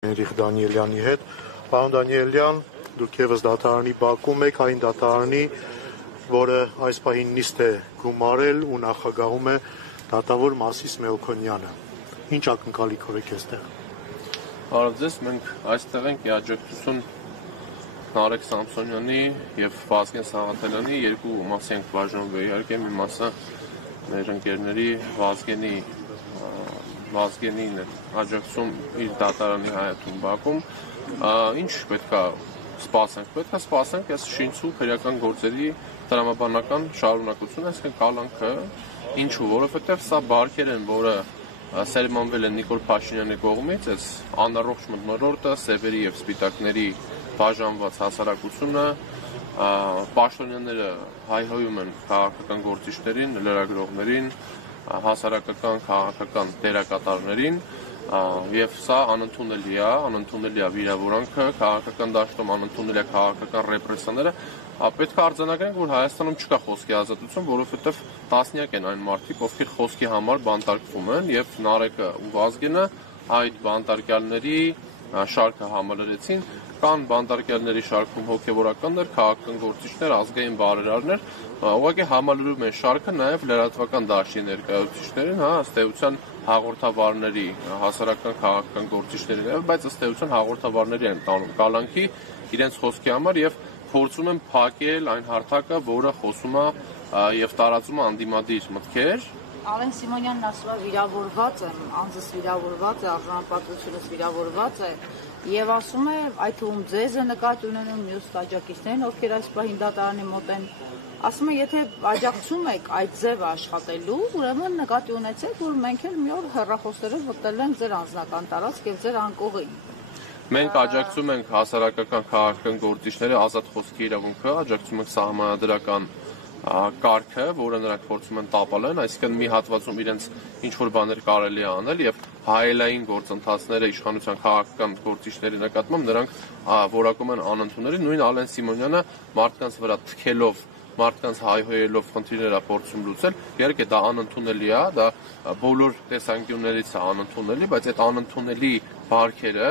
Հենրիխ Դանիելյանի հետ։ Պարոն Դանիելյան, դուք եւս դատարանի բակում եք, այն դատարանի, որը այս պահին նիստ է գումարել ու նախագահում է դատավոր Մասիս Մելքոնյանը։ Ինչ ակնկալիքով եք այստեղ։ Բարև ձեզ, մենք այստեղ ենք աջակցություն Նարեկ Սամսոնյանի եւ Վազգեն Սաղաթելյանի երկու մասի ենք բաժանվել, իհարկե մի մասը մեր ընկերների Վազգենին աջակցում իր դատարանի հայաթուն բակում, ինչ պետք է սպասենք, պետք է սպասենք այս շինցու քրեական գործերի տրամաբանական շարունակությունը, այսինքն կալանքը, ինչու, որովհետև սա բարքեր են, որը սերմանվել են Նիկոլ Փաշինյանի կողմից, այս անառողջ մթնոլորտը, սևերի եւ սպիտակների բաժանված հասարակությունը, պաշտոնյաները հայհոյում են քաղաքական գործիչներին, լրագրողներին, հասարակական, քաղաքական դերակատարներին եւ սա անընդունելի է վիրավորանքը, քաղաքական դաշտում անընդունելի է քաղաքական ռեպրեսիաները, պետք է արձանագրենք, որ Հայաստանում չկա խոսքի ազատություն, որովհետեւ տասնյակ են այն մարդիկ, ովքեր խոսքի համար բանտարկվում են եւ Նարեկը ու Վազգենը այդ բանտարկյալների շարքը համալրեցին, կան բանտարկյալների շարքում հոգևորականներ, քաղաքական գործիչներ, ազգային բարերարներ, ուղղակի համալրում են շարքը նաև լրատվական դաշտի ներկայացուցիչներին, ըստ էության հաղորդավարների, հասարակական քաղաքական գործիչների, բայց ըստ էության հաղորդավարների են տանում կալանքի իրենց խոսքի համար եւ փորձում են փակել այն հարթակը, որը խոսում է եւ տարածում է անդիմադիր մտքեր։ Ալեն Սիմոնյանն ասում է վիրավորված եմ, անձս վիրավորված է, արժանապատվությունս վիրավորված է եւ ասում է այդ թվում ձեզ է նկատի ունենում մյուս աջակիցներին, ովքեր այս պահին դատարանի մոտ են, ասում է եթե աջակցում եք այդ ձևը աշխատելու, ուրեմն նկատի ունեցեք, որ մենք էլ մի օր հեռախոսներով վտել ենք ձեր անձնական տարածք եւ ձեր անկողին։ Մենք աջակցում ենք հասարակական քաղաքական գործիչները ազատ խոսքի իրավունքը, աջակցում ենք սահմանադրական կարգը, որը նրանք փորձում են տապալեն, այսինքն մի հատվածում իրենց ինչ-որ բաներ կարելի է անել եւ հայելային գործընթացները իշխանության քաղաքական գործիչների նկատմամբ նրանք որակում են անընդունելի, նույն Ալեն Սիմոնյանը մարդկանց վրա թքելով, մարդկանց հայհոյելով խնդիրներ է փորձում լուծել, իհարկե դա անընդունելի է, դա բոլոր տեսանկյուններից է անընդունելի, բայց այդ անընդունելի բարքերը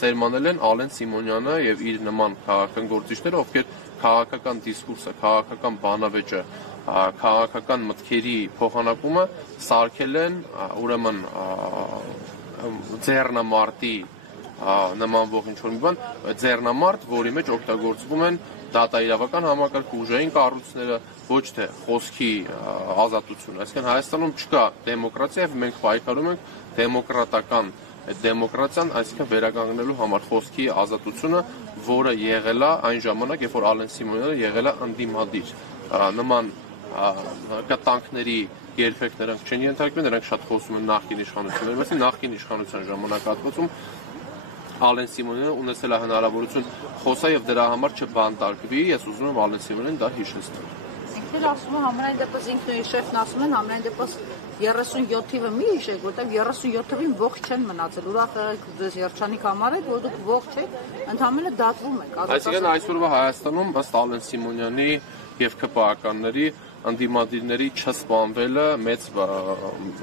սերմանել են Ալեն Սիմոնյանը եւ իր նման քաղաքական գործիչները, ովքեր քաղաքական դիսկուրսը, քաղաքական բանավեճը, քաղաքական մտքերի փոխանակումը սարքել են ուրեմն ձեռնամարտի նմանվող ինչ-որ մի բան, ձեռնամարտ, որի մեջ օգտագործվում են դատաիրավական համակարգ ուժային կառույցները, ոչ թե խոսքի ազատություն։ Այսինքն Հայաստանում չկա դեմոկրատիա եւ մենք պայքարում ենք դեմոկրատական դեմոկրատիան, այսինքն վերականգնելու համար խոսքի ազատությունը, որը եղել է այն ժամանակ, երբ որ Ալեն Սիմոնյանը եղել է ընդդիմադիր։ Նման կտանքների երբեք նրանք չեն ենթարկվել, նրանք շատ խոսում են նախկին իշխանությունների մասին, նախկին իշխանության ժամանակահատվածում Ալեն Սիմոնյանը ունեցել է հնարավորություն խոսա եւ դրա համար չբանտարկվի, ես ուզում եմ Ալեն Սիմոնյանին դա հիշեցնել։ Ինքն ասում է համենայն դեպս ինքն շեֆն ասում են համենայն դեպս 37 թիվը մի հիշեք, որտեղ 37 թվին ողջ չեն մնացել։ Ուրախ եղեք ձեզ երջանիկ համարեք, որ դուք ողջ եք, ընդհանրապես դատվում եք։ Այսինքն այսօրվա Հայաստանում ըստ Ալեն Սիմոնյանի եւ ԿՊԱ-ականների ընդդիմադիրների չսպանվելը մեծ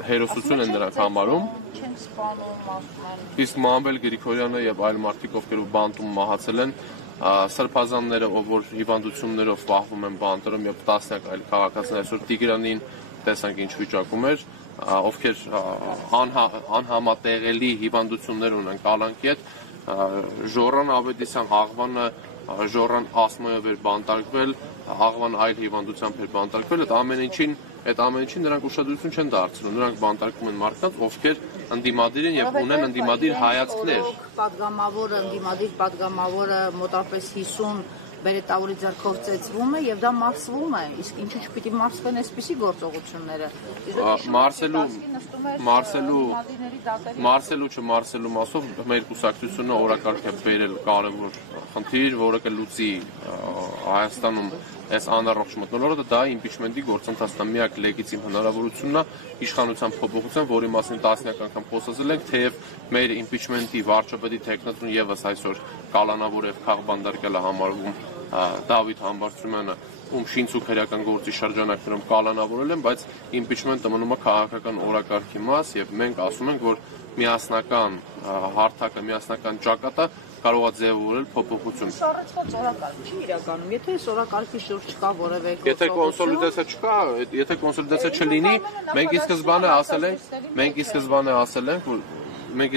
հերոսություն են նրանք համարում։ Չեն սպանում, ասում են։ Իսկ Մանվել Գրիգորյանը եւ այլ մարդիկ, ովքեր բանտում մահացել են, սրբազանները, ով որ հիվանդություններով պահվում են բանտերում եւ տասնյակ այլ քաղաքացիներ, այսօր Տիգրանին տեսանք ինչ վիճակում էր, ովքեր անհամատեղելի հիվանդություններ ունեն կալանքի հետ, Ժորան Ավետիսյան, Աղվանը, Ժորան Ասմոյով էր բանտարկվել, Աղվան այլ հիվանդությամբ էր բանտարկվել, այդ ամեն ինչին նրանք ուշադրություն չեն դարձնում, նրանք բանտարկում են մարդկանց, ովքեր ընդդիմադիր են եւ ունեն ընդդիմադիր հայացքներ։ Պատգամավորը, ընդդիմադիր պատգամավորը մոտավորապես 50 բերետավորի ձեռքով ծեծվում է եւ դա մարսվում է, իսկ ինչու չպիտի մարսվեն այսպիսի գործողությունները։ Մարսելու չմարսելու մասով մեր կուսակցությունը օրակարգ է բերել կարևոր խնդիր, որը կլուծի Հայաստանում այս անառողջ մթնոլորտը, դա իմպիչմենտի գործընթացն է, միակ լեգիտիմ հնարավորությունն է իշխանության փոփոխության, որի մասին տասնյակ անգամ խոսել ենք, թեև մեր իմպիչմենտի վարչապետի տեխնատուն եւս այսօր կալանավոր եւ քաղբանդարկել է համարվում Դավիթ Համբարձումյանը, ում շինցու քրեական գործի շրջանակներում կալանավորել են, բայց impeachment-ը մնում է քաղաքական օրակարգի մաս եւ մենք ասում ենք, որ միասնական հարթակը, միասնական ճակատը կարող է ձևավորել փոփոխություն։ Սառեցված օրակարգ չի իրականում, եթե այս օրակարգի շուրջ չկա որևէ Եթե կոնսոլիդացիա չկա, եթե կոնսոլիդացիա չլինի, մենք ի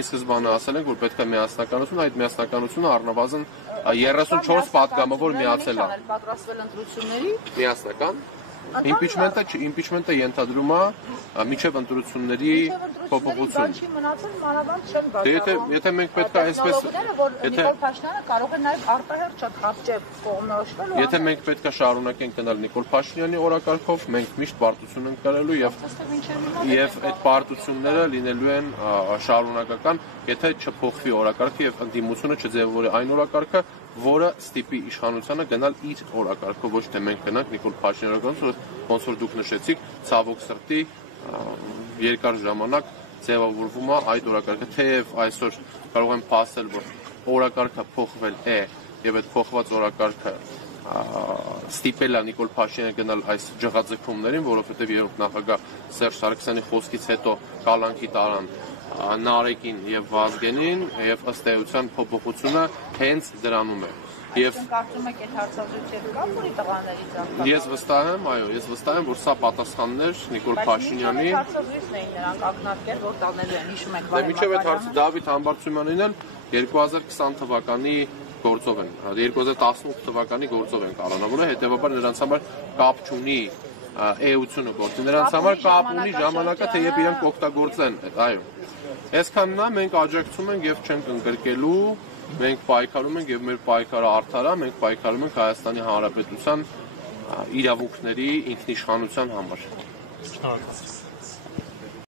սկզբանե ասել ենք, որ պետք է միասնականություն, այդ միասնականությունը առնվազն 34 պատգամավոր միացել է։ Պատրաստվել ընտրությունների Միասնական Impeachment-ը ենթադրում է միջև ընտրությունների փոփոխություն։ Չի մնացել մանավանդ չեն բացառում։ Եթե մենք պետք է այսպես որ Նիկոլ Փաշինյանը կարող է նաև արտահերթ շատ հապճեպ կողմնորոշվել։ Եթե մենք պետք է շարունակենք գնալ Նիկոլ Փաշինյանի օրակարգով, մենք միշտ պարտություն ենք կրելու եւ այդ պարտությունները լինելու են շարունակական, եթե չփոխվի օրակարգը եւ ընդդիմությունը չձևավորի այն օրակարգը, որը ստիպի իշխանությանը գնալ իր օրակարգով, ոչ թե մենք գնանք Նիկոլ Փաշինյանի օրակարգով, ոնց որ դուք նշեցիք, ցավոք սրտի երկար ժամանակ ձևավորվում է այդ օրակարգը, թեև այսօր կարող եմ փաստել, որ օրակարգը փոխվել է եւ այդ փոխված օրակարգը ստիպել է Նիկոլ Փաշինյանը գնալ այս ջղաձգումներին, որովհետեւ երբ նախագահ Սերժ Սարգսյանի խոսքից հետո կալանքի տարան Նարեկին եւ Վազգենին եւ ըստ էության փոփոխությունը հենց դրանում է։ Եվ կարծում եք այդ հարցազրույցը կա որի տղաներից անկա։ Ես վստահ եմ, որ սա պատասխաններ Նիկոլ Փաշինյանի հարցազրույցն էին նրանք ակնարկել, որ տանելու են, հիշում եք Դե միջև այդ հարցը Դավիթ Համբարձումյանին էլ 2020 թվականի գործով են, 2018 թվականի գործով են կալանավորել, հետեւաբար նրանց համար կապ չունի էությունը գործի, նրանց համար կապ ունի ժամանակը, թե երբ իրենք կօգտագործեն, այո։ Այսքանն է, մենք աջակցում ենք եւ չենք ընկրկելու, մենք պայքարում ենք եւ մեր պայքարը արդար է, մենք պայքարում ենք Հայաստանի Հանրապետության իրավունքների ինքնիշխանության համար։